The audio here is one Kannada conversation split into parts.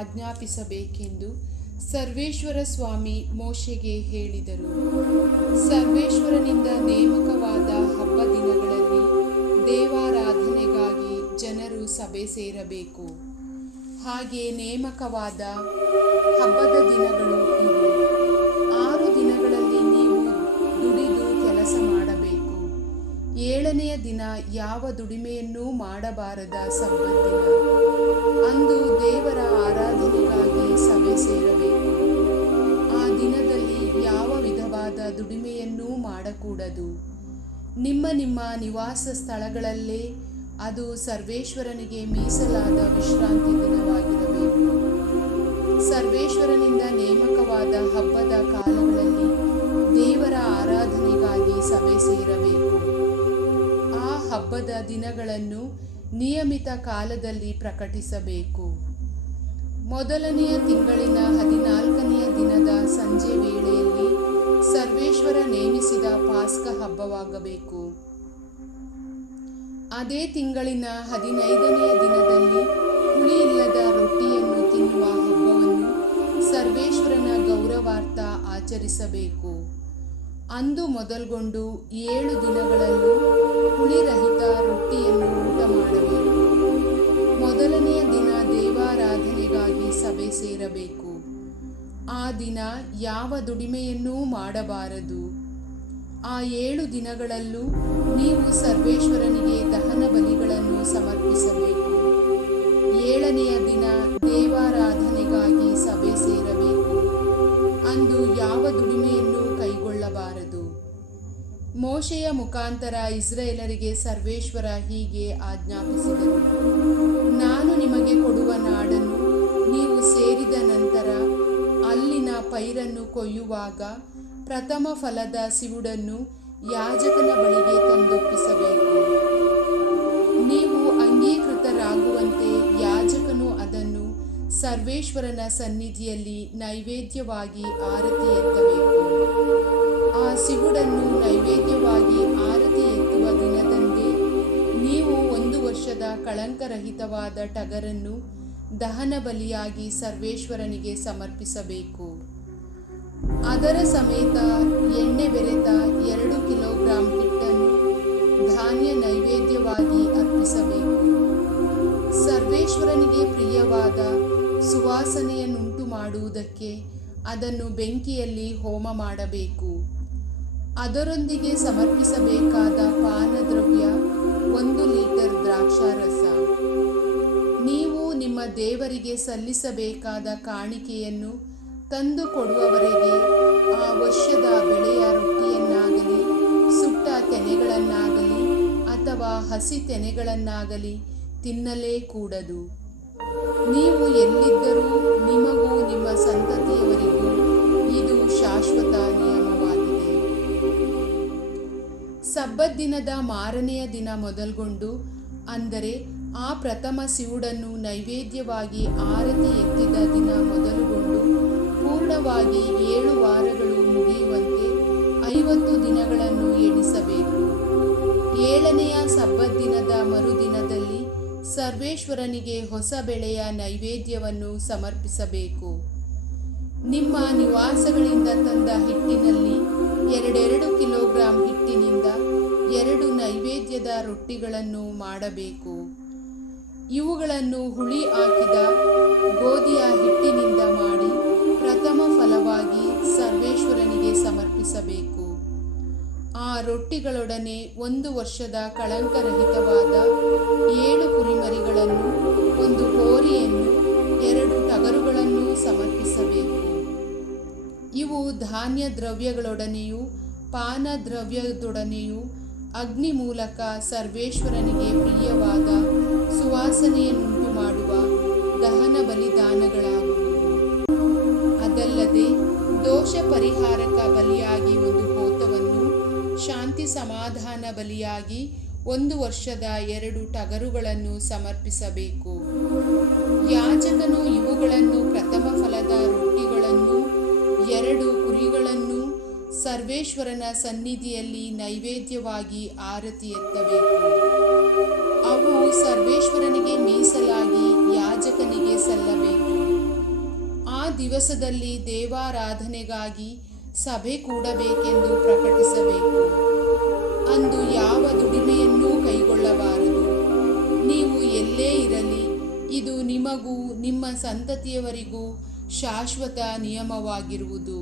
ಆಜ್ಞಾಪಿಸಬೇಕೆಂದು ಸರ್ವೇಶ್ವರ ಸ್ವಾಮಿ ಮೋಶೆಗೆ ಹೇಳಿದರು. ಸರ್ವೇಶ್ವರನಿಂದ ನೇಮಕವಾದ ಹಬ್ಬ ದಿನಗಳಲ್ಲಿ ದೇವಾರಾಧನೆಗಾಗಿ ಜನರು ಸಭೆ ಸೇರಬೇಕು. ಹಾಗೆ ನೇಮಕವಾದ ಹಬ್ಬದ ದಿನಗಳು ಇವು. 6 ದಿನಗಳಲ್ಲಿ ನೀವು ದುಡಿದು ಕೆಲಸ ಮಾಡಬೇಕು. 7ನೆಯ ದಿನ ಯಾವ ದುಡಿಮೆಯನ್ನೂ ಮಾಡಬಾರದ ಸಬ್ಬತ್ ದಿನ. ಅಂದು ದೇವರ ಆರಾಧನೆಗಾಗಿ ಸಭೆ ಸೇರಬೇಕು. ಆ ದಿನದಲ್ಲಿ ಯಾವ ವಿಧವಾದ ದುಡಿಮೆಯನ್ನೂ ಮಾಡಕೂಡದು. ನಿಮ್ಮ ನಿಮ್ಮ ನಿವಾಸ ಸ್ಥಳಗಳಲ್ಲೇ ಅದು ಸರ್ವೇಶ್ವರನಿಗೆ ಮೀಸಲಾದ ವಿಶ್ರಾಂತಿ ದಿನವಾಗಿರಬೇಕು. ಸರ್ವೇಶ್ವರನಿಂದ ನೇಮಕವಾದ ಹಬ್ಬದ ಕಾಲಗಳಲ್ಲಿ ದೇವರ ಆರಾಧನೆಗಾಗಿ ಸಭೆ ಸೇರಬೇಕು. ಆ ಹಬ್ಬದ ದಿನಗಳನ್ನು ನಿಯಮಿತ ಕಾಲದಲ್ಲಿ ಪ್ರಕಟಿಸಬೇಕು. ಮೊದಲನೆಯ ತಿಂಗಳಿನ 14ನೆಯ ದಿನದ ಸಂಜೆ ವೇಳೆಯಲ್ಲಿ ಸರ್ವೇಶ್ವರ ನೇಮಿಸಿದ ಪಾಸ್ಕ ಹಬ್ಬವಾಗಬೇಕು. ಅದೇ ತಿಂಗಳಿನ 15ನೆಯ ದಿನದಲ್ಲಿ ಹುಳಿಯಿಲ್ಲದ ರೊಟ್ಟಿಯನ್ನು ತಿನ್ನುವ ಹಬ್ಬವನ್ನು ಸರ್ವೇಶ್ವರನ ಗೌರವಾರ್ಥ ಆಚರಿಸಬೇಕು. ಅಂದು ಮೊದಲ್ಗೊಂಡು 7 ದಿನಗಳಲ್ಲೂ ಹುಳಿರಹಿತ ರೊಟ್ಟಿಯನ್ನು ಊಟ ಮಾಡಬೇಕು. ಮೊದಲನೆಯ ದಿನ ದೇವಾರಾಧನೆಗಾಗಿ ಸಭೆ ಸೇರಬೇಕು. ಆ ದಿನ ಯಾವ ದುಡಿಮೆಯನ್ನೂ ಮಾಡಬಾರದು. ಆ 7 ದಿನಗಳಲ್ಲೂ ನೀವು ಸರ್ವೇಶ್ವರನಿಗೆ ದಹನ ಬಲಿಗಳನ್ನು ಸಮರ್ಪಿಸಬೇಕು. 7ನೆಯ ದಿನ ದೇವಾರಾಧನೆಗಾಗಿ ಸಭೆ ಸೇರಬೇಕು. ಅಂದು ಯಾವ ದುಡಿಮೆಯನ್ನೂ ಕೈಗೊಳ್ಳಬಾರದು. ಮೋಶೆಯ ಮುಖಾಂತರ ಇಸ್ರಾಯೇಲರಿಗೆ ಸರ್ವೇಶ್ವರ ಹೀಗೆ ಆಜ್ಞಾಪಿಸಿದರು. ನಾನು ನಿಮಗೆ ಕೊಡುವ ನಾಡನ್ನು ನೀವು ಸೇರಿದ ನಂತರ ಅಲ್ಲಿನ ಪೈರನ್ನು ಕೊಯ್ಯುವಾಗ ಪ್ರಥಮ ಫಲದ ಸಿವುಡನ್ನು ಯಾಜಕನ ಬಳಿಗೆ ತಂದೊಪ್ಪಿಸಬೇಕು. ನೀವು ಅಂಗೀಕೃತರಾಗುವಂತೆ ಯಾಜಕನು ಅದನ್ನು ಸರ್ವೇಶ್ವರನ ಸನ್ನಿಧಿಯಲ್ಲಿ ನೈವೇದ್ಯವಾಗಿ ಆರತಿ ಎತ್ತಬೇಕು. ಆ ಸಿವುಡನ್ನು ನೈವೇದ್ಯವಾಗಿ ಆರತಿ ಎತ್ತುವ ದಿನದಂದೇ ನೀವು 1 ವರ್ಷದ ಕಳಂಕರಹಿತವಾದ ಟಗರನ್ನು ದಹನ ಬಲಿಯಾಗಿ ಸರ್ವೇಶ್ವರನಿಗೆ ಸಮರ್ಪಿಸಬೇಕು. ಅದರ ಸಮೇತ ಎಣ್ಣೆ ಬೆರೆತ 2 ಕಿಲೋಗ್ರಾಂ ಹಿಟ್ಟನ್ನು ಧಾನ್ಯ ನೈವೇದ್ಯವಾಗಿ ಅರ್ಪಿಸಬೇಕು. ಸರ್ವೇಶ್ವರನಿಗೆ ಪ್ರಿಯವಾದ ಸುವಾಸನೆಯನ್ನುಂಟು ಮಾಡುವುದಕ್ಕೆ ಅದನ್ನು ಬೆಂಕಿಯಲ್ಲಿ ಹೋಮ ಮಾಡಬೇಕು. ಅದರೊಂದಿಗೆ ಸಮರ್ಪಿಸಬೇಕಾದ ಪಾನದ್ರವ್ಯ 1 ಲೀಟರ್ ದ್ರಾಕ್ಷಾರಸ. ನೀವು ನಿಮ್ಮ ದೇವರಿಗೆ ಸಲ್ಲಿಸಬೇಕಾದ ಕಾಣಿಕೆಯನ್ನು ತಂದು ಕೊಡುವವರೆಗೆ ಆ ವರ್ಷದ ಬೆಳೆಯ ರೊಟ್ಟಿಯನ್ನಾಗಲಿ ಸುಟ್ಟ ತೆನೆಗಳನ್ನಾಗಲಿ ಅಥವಾ ಹಸಿ ತೆನೆಗಳನ್ನಾಗಲಿ ತಿನ್ನಲೇ ಕೂಡದು. ನೀವು ಎಲ್ಲಿದ್ದರೂ ನಿಮಗೂ ನಿಮ್ಮ ಸಂತತಿಯವರಿಗೂ ಇದು ಶಾಶ್ವತ ನಿಯಮವಾಗಿದೆ. ಸಬ್ಬತ್ ದಿನದ ಮಾರನೆಯ ದಿನ ಮೊದಲ್ಗೊಂಡು, ಅಂದರೆ ಆ ಪ್ರಥಮ ಸಿವುಡನ್ನು ನೈವೇದ್ಯವಾಗಿ ಆರತಿ ಎತ್ತಿದ ದಿನ ಮೊದಲುಗೊಂಡು ಪೂರ್ಣವಾಗಿ 7 ವಾರಗಳು ಮುಗಿಯುವಂತೆ 50 ದಿನಗಳನ್ನು ಎಣಿಸಬೇಕು. 7ನೆಯ ಸಬ್ಬತ್ ದಿನದ ಮರುದಿನದಲ್ಲಿ ಸರ್ವೇಶ್ವರನಿಗೆ ಹೊಸ ಬೆಳೆಯ ನೈವೇದ್ಯವನ್ನು ಸಮರ್ಪಿಸಬೇಕು. ನಿಮ್ಮ ನಿವಾಸಗಳಿಂದ ತಂದ ಹಿಟ್ಟಿನಲ್ಲಿ 2 ಕಿಲೋಗ್ರಾಂ ಹಿಟ್ಟಿನಿಂದ 2 ನೈವೇದ್ಯದ ರೊಟ್ಟಿಗಳನ್ನು ಮಾಡಬೇಕು. ಇವುಗಳನ್ನು ಹುಳಿ ಹಾಕಿದ ಗೋಧಿಯ ಹಿಟ್ಟಿನಿಂದ ಮಾಡಿ ಪ್ರಥಮ ಫಲವಾಗಿ ಸರ್ವೇಶ್ವರನಿಗೆ ಸಮರ್ಪಿಸಬೇಕು. ಆ ರೊಟ್ಟಿಗಳೊಡನೆ 1 ವರ್ಷದ ಕಳಂಕರಹಿತವಾದ 7 ಕುರಿಮರಿಗಳನ್ನು, 1 ಹೋರಿಯನ್ನು, 2 ಟಗರುಗಳನ್ನು ಸಮರ್ಪಿಸಬೇಕು. ಇವು ಧಾನ್ಯ ದ್ರವ್ಯಗಳೊಡನೆಯೂ ಪಾನ ದ್ರವ್ಯದೊಡನೆಯೂ ಅಗ್ನಿ ಮೂಲಕ ಸರ್ವೇಶ್ವರನಿಗೆ ಪ್ರಿಯವಾದ ಸುವಾಸನೆಯನ್ನುಂಟು ಮಾಡುವ ದಹನ ಬಲಿದಾನಗಳಾಗುವು. ಅದಲ್ಲದೆ ದೋಷ ಪರಿಹಾರಕ ಬಲಿಯಾಗಿ 1 ಹೋತವನ್ನು, ಶಾಂತಿ ಸಮಾಧಾನ ಬಲಿಯಾಗಿ 1 ವರ್ಷದ 2 ಟಗರುಗಳನ್ನು ಸಮರ್ಪಿಸಬೇಕು. ಯಾಜಕನು ಇವುಗಳನ್ನು ಪ್ರಥಮ ಫಲದ ರೊಟ್ಟಿಗಳನ್ನು 2 ಕುರಿಗಳನ್ನು ಸರ್ವೇಶ್ವರನ ಸನ್ನಿಧಿಯಲ್ಲಿ ನೈವೇದ್ಯವಾಗಿ ಆರತಿ ಎತ್ತಬೇಕು. ಅವು ಸರ್ವೇಶ್ವರನಿಗೆ ಮೀಸಲಾಗಿ ಯಾಜಕನಿಗೆ ಸಲ್ಲಬೇಕು. ದಿವಸದಲ್ಲಿ ದೇವಾರಾಧನೆಗಾಗಿ ಸಭೆ ಕೂಡಬೇಕೆಂದು ಪ್ರಕಟಿಸಬೇಕು. ಅಂದು ಯಾವ ದುಡಿಮೆಯನ್ನೂ ಕೈಗೊಳ್ಳಬಾರದು. ನೀವು ಎಲ್ಲೇ ಇರಲಿ, ಇದು ನಿಮಗೂ ನಿಮ್ಮ ಸಂತತಿಯವರಿಗೂ ಶಾಶ್ವತ ನಿಯಮವಾಗಿರುವುದು.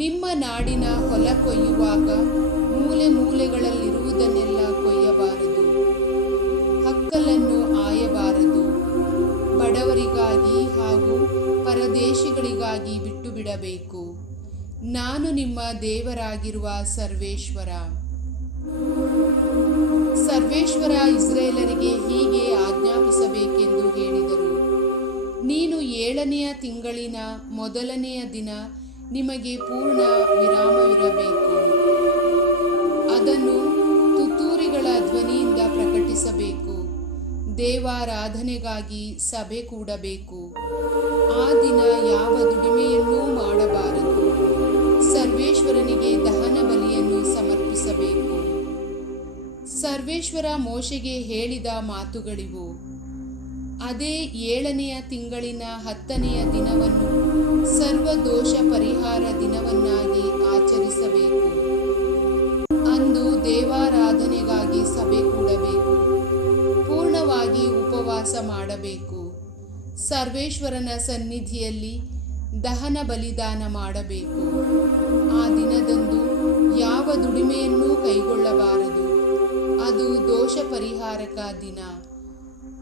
ನಿಮ್ಮ ನಾಡಿನ ಹೊಲ ಕೊಯ್ಯುವಾಗ ಮೂಲೆ ಮೂಲೆಗಳಲ್ಲಿರುವುದನ್ನೆಲ್ಲ ಕೊಯ್ಯಬಾರದು. ಹಕ್ಕಲನ್ನು ಆಯಬಾರದು. ಬಡವರಿಗಾಗಿ ಹಾಗೂ ಪರದೇಶಿಗಳಿಗಾಗಿ ಬಿಟ್ಟು ಬಿಡಬೇಕು. ನಾನು ನಿಮ್ಮ ದೇವರಾಗಿರುವ ಸರ್ವೇಶ್ವರ. ಸರ್ವೇಶ್ವರ ಇಸ್ರಾಯೇಲರಿಗೆ ಹೀಗೆ ಆಜ್ಞಾಪಿಸಬೇಕೆಂದು ಹೇಳಿದರು. ನೀನು 7ನೆಯ ತಿಂಗಳಿನ ಮೊದಲನೆಯ ದಿನ ನಿಮಗೆ ಪೂರ್ಣ ವಿರಾಮವಿರಬೇಕು. ಅದನ್ನು ತುತ್ತೂರಿಗಳ ಧ್ವನಿಯಿಂದ ಪ್ರಕಟಿಸಬೇಕು. ದೇವಾರಾಧನೆಗಾಗಿ ಸಭೆ ಕೂಡಬೇಕು. ಆ ದಿನ ಯಾವ ದುಡಿಮೆಯನ್ನೂ ಮಾಡಬಾರದು. ಸರ್ವೇಶ್ವರನಿಗೆ ದಹನ ಬಲಿಯನ್ನು ಸಮರ್ಪಿಸಬೇಕು. ಸರ್ವೇಶ್ವರ ಮೋಶೆಗೆ ಹೇಳಿದ ಮಾತುಗಳಿವು. ಅದೇ 7ನೆಯ ತಿಂಗಳಿನ 10ನೆಯ ದಿನವನ್ನು ಸರ್ವದೋಷ ಪರಿಹಾರ ದಿನವನ್ನಾಗಿ ಆಚರಿಸಬೇಕು. ಅಂದು ದೇವಾರಾಧನೆಗಾಗಿ ಸಭೆ ಕೂಡಬೇಕು. ಪೂರ್ಣವಾಗಿ ಉಪವಾಸ ಮಾಡಬೇಕು. ಸರ್ವೇಶ್ವರನ ಸನ್ನಿಧಿಯಲ್ಲಿ ದಹನ ಬಲಿದಾನ ಮಾಡಬೇಕು. ಆ ದಿನದಂದು ಯಾವ ದುಡಿಮೆಯನ್ನೂ ಕೈಗೊಳ್ಳಬಾರದು. ಅದು ದೋಷ ಪರಿಹಾರಕ ದಿನ.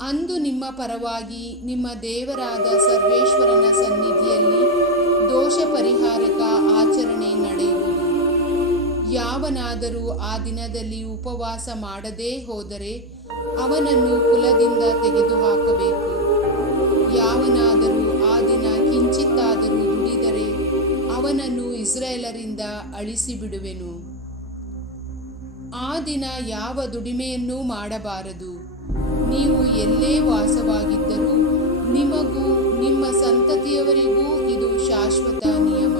ಅಂದು ನಿಮ್ಮ ಪರವಾಗಿ ನಿಮ್ಮ ದೇವರಾದ ಸರ್ವೇಶ್ವರನ ಸನ್ನಿಧಿಯಲ್ಲಿ ದೋಷ ಪರಿಹಾರಕ ಆಚರಣೆ ನಡೆಯುವುದು. ಯಾವನಾದರೂ ಆ ದಿನದಲ್ಲಿ ಉಪವಾಸ ಮಾಡದೇ ಹೋದರೆ ಅವನನ್ನು ಕುಲದಿಂದ ತೆಗೆದುಹಾಕಬೇಕು. ಯಾವನಾದರೂ ಆ ದಿನ ಕಿಂಚಿತ್ತಾದರೂ ದುಡಿದರೆ ಅವನನ್ನು ಇಸ್ರಾಯೇಲರಿಂದ ಅಳಿಸಿಬಿಡುವೆನು. ಆ ದಿನ ಯಾವ ದುಡಿಮೆಯನ್ನೂ ಮಾಡಬಾರದು. ನೀವು ಎಲ್ಲೇ ವಾಸವಾಗಿದ್ದರೂ ನಿಮಗೂ ನಿಮ್ಮ ಸಂತತಿಯವರಿಗೂ ಇದು ಶಾಶ್ವತ ನಿಯಮ.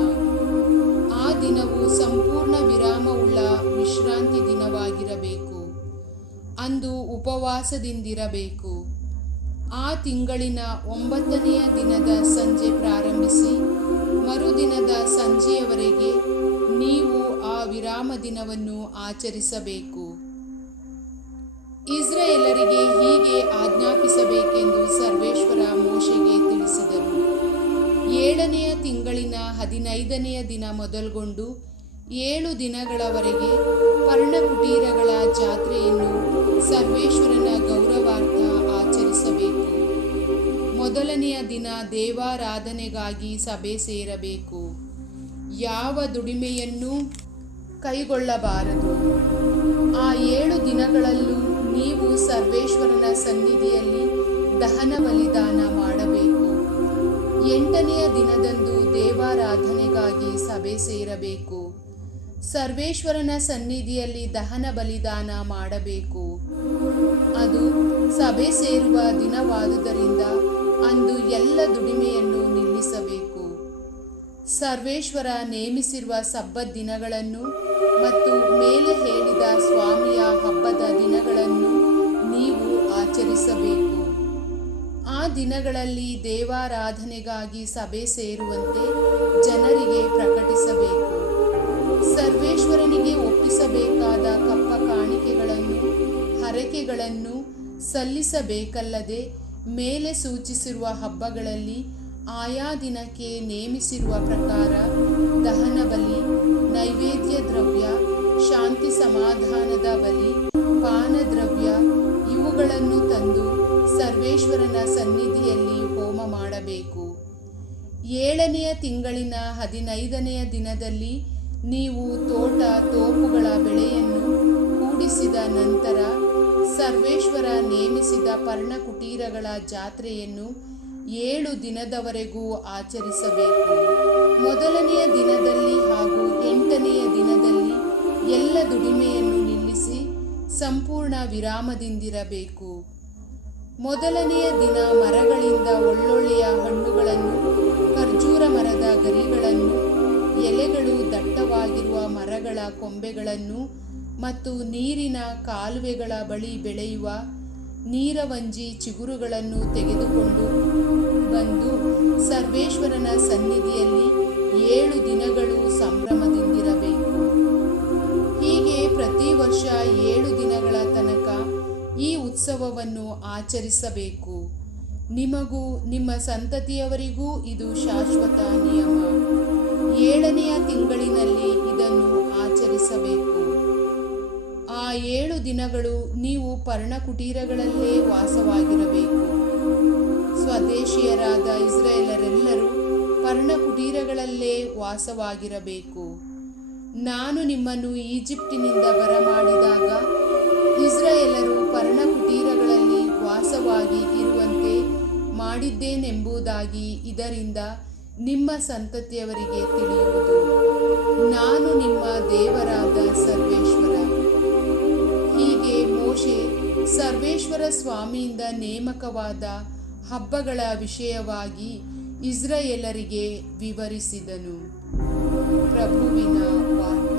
ಆ ದಿನವು ಸಂಪೂರ್ಣ ವಿರಾಮವುಳ್ಳ ವಿಶ್ರಾಂತಿ ದಿನವಾಗಿರಬೇಕು. ಅಂದು ಉಪವಾಸದಿಂದಿರಬೇಕು. ಆ ತಿಂಗಳಿನ 9ನೆಯ ದಿನದ ಸಂಜೆ ಪ್ರಾರಂಭಿಸಿ ಮರುದಿನದ ಸಂಜೆಯವರೆಗೆ ನೀವು ಆ ವಿರಾಮ ದಿನವನ್ನು ಆಚರಿಸಬೇಕು. ಇಸ್ರಾಯೇಲರಿಗೆ ಹೀಗೆ ಆಜ್ಞಾಪಿಸಬೇಕೆಂದು ಸರ್ವೇಶ್ವರ ಮೋಶೆಗೆ ತಿಳಿಸಿದರು. 7ನೆಯ ತಿಂಗಳಿನ 15ನೆಯ ದಿನ ಮೊದಲುಗೊಂಡು 7 ದಿನಗಳವರೆಗೆ ಪರ್ಣಕುಟೀರಗಳ ಜಾತ್ರೆಯನ್ನು ಸರ್ವೇಶ್ವರನ ಗೌರವಾರ್ಥ ಆಚರಿಸಬೇಕು. ಮೊದಲನೆಯ ದಿನ ದೇವಾರಾಧನೆಗಾಗಿ ಸಭೆ ಸೇರಬೇಕು. ಯಾವ ದುಡಿಮೆಯನ್ನೂ ಕೈಗೊಳ್ಳಬಾರದು. ಆ 7 ದಿನಗಳಲ್ಲೂ ನೀವು ಸರ್ವೇಶ್ವರನ ಸನ್ನಿಧಿಯಲ್ಲಿ ದಹನ ಬಲಿದಾನ ಮಾಡಬೇಕು. 8ನೆಯ ದಿನದಂದು ದೇವಾರಾಧನೆಗಾಗಿ ಸಭೆ ಸೇರಬೇಕು. ಸರ್ವೇಶ್ವರನ ಸನ್ನಿಧಿಯಲ್ಲಿ ದಹನ ಬಲಿದಾನ ಮಾಡಬೇಕು. ಅದು ಸಭೆ ಸೇರುವ ದಿನವಾದುದರಿಂದ ಅಂದು ಎಲ್ಲ ದುಡಿಮೆಯನ್ನು ನಿಲ್ಲಿಸಬೇಕು. ಸರ್ವೇಶ್ವರ ನೇಮಿಸಿರುವ ಸಬ್ಬತ್ ದಿನಗಳನ್ನು ಮತ್ತು ಮೇಲೆ ಹೇಳಿದ ಸ್ವಾಮಿಯ ಹಬ್ಬದ ದಿನಗಳನ್ನು ನೀವು ಆಚರಿಸಬೇಕು. ಆ ದಿನಗಳಲ್ಲಿ ದೇವಾರಾಧನೆಗಾಗಿ ಸಭೆ ಸೇರುವಂತೆ ಜನರಿಗೆ ಪ್ರಕಟಿಸಬೇಕು. ಸರ್ವೇಶ್ವರನಿಗೆ ಒಪ್ಪಿಸಬೇಕಾದ ಕಪ್ಪ ಕಾಣಿಕೆಗಳನ್ನು ಹರಕೆಗಳನ್ನು ಸಲ್ಲಿಸಬೇಕಲ್ಲದೆ ಮೇಲೆ ಸೂಚಿಸಿರುವ ಹಬ್ಬಗಳಲ್ಲಿ ಆಯಾ ದಿನಕ್ಕೆ ನೇಮಿಸಿರುವ ಪ್ರಕಾರ ದಹನ ಬಲಿ, ನೈವೇದ್ಯ ದ್ರವ್ಯ, ಶಾಂತಿ ಸಮಾಧಾನದ ಬಲಿ, ಪಾನದ್ರವ್ಯ ಇವುಗಳನ್ನು ತಂದು ಸರ್ವೇಶ್ವರನ ಸನ್ನಿಧಿಯಲ್ಲಿ ಹೋಮ ಮಾಡಬೇಕು. 7ನೆಯ ತಿಂಗಳಿನ 15ನೆಯ ದಿನದಲ್ಲಿ ನೀವು ತೋಟ ತೋಪುಗಳ ಬೆಳೆಯನ್ನು ಕೂಡಿಸಿದ ನಂತರ ಸರ್ವೇಶ್ವರ ನೇಮಿಸಿದ ಪರ್ಣಕುಟೀರಗಳ ಜಾತ್ರೆಯನ್ನು 7 ದಿನದವರೆಗೂ ಆಚರಿಸಬೇಕು. ಮೊದಲನೆಯ ದಿನದಲ್ಲಿ ಹಾಗೂ 8ನೆಯ ದಿನದಲ್ಲಿ ಎಲ್ಲ ದುಡಿಮೆಯನ್ನು ನಿಲ್ಲಿಸಿ ಸಂಪೂರ್ಣ ವಿರಾಮದಿಂದಿರಬೇಕು. ಮೊದಲನೆಯ ದಿನ ಮರಗಳಿಂದ ಒಳ್ಳೊಳ್ಳೆಯ ಹಣ್ಣುಗಳನ್ನು, ಖರ್ಜೂರ ಮರದ ಗರಿಗಳನ್ನು, ಎಲೆಗಳು ದಟ್ಟವಾಗಿರುವ ಮರಗಳ ಕೊಂಬೆಗಳನ್ನು ಮತ್ತು ನೀರಿನ ಕಾಲುವೆಗಳ ಬಳಿ ಬೆಳೆಯುವ ನೀರವಂಜಿ ಚಿಗುರುಗಳನ್ನು ತೆಗೆದುಕೊಂಡು ಬಂದು ಸರ್ವೇಶ್ವರನ ಸನ್ನಿಧಿಯಲ್ಲಿ 7 ದಿನಗಳು ಸಂಭ್ರಮದಿಂದಿರಬೇಕು. ಹೀಗೆ ಪ್ರತಿ ವರ್ಷ 7 ದಿನಗಳ ತನಕ ಈ ಉತ್ಸವವನ್ನು ಆಚರಿಸಬೇಕು. ನಿಮಗೂ ನಿಮ್ಮ ಸಂತತಿಯವರಿಗೂ ಇದು ಶಾಶ್ವತ ನಿಯಮ. 7ನೆಯ ತಿಂಗಳಿನಲ್ಲಿ ಇದನ್ನು ಆಚರಿಸಬೇಕು. ಆ 7 ದಿನಗಳು ನೀವು ಪರ್ಣಕುಟೀರಗಳಲ್ಲೇ ವಾಸವಾಗಿರಬೇಕು. ಸ್ವದೇಶೀಯರಾದ ಇಸ್ರಾಯೇಲರೆಲ್ಲರೂ ಪರ್ಣಕುಟೀರಗಳಲ್ಲೇ ವಾಸವಾಗಿರಬೇಕು. ನಾನು ನಿಮ್ಮನ್ನು ಈಜಿಪ್ಟಿನಿಂದ ಬರಮಾಡಿದಾಗ ಇಸ್ರಾಯೇಲರು ಪರ್ಣಕುಟೀರಗಳಲ್ಲಿ ವಾಸವಾಗಿ ಇರುವಂತೆ ಮಾಡಿದ್ದೇನೆಂಬುದಾಗಿ ಇದರಿಂದ ನಿಮ್ಮ ಸಂತತಿಯವರಿಗೆ ತಿಳಿಯುವುದು. ನಾನು ನಿಮ್ಮ ದೇವರಾದ ಸರ್ವೇಶ್ವರ. ಹೀಗೆ ಮೋಶೆ ಸರ್ವೇಶ್ವರ ಸ್ವಾಮಿಯಿಂದ ನೇಮಕವಾದ ಹಬ್ಬಗಳ ವಿಷಯವಾಗಿ ಇಸ್ರಾಯೇಲರಿಗೆ ವಿವರಿಸಿದನು. ಪ್ರಭುವಿನ ವಾಕ್ಯ.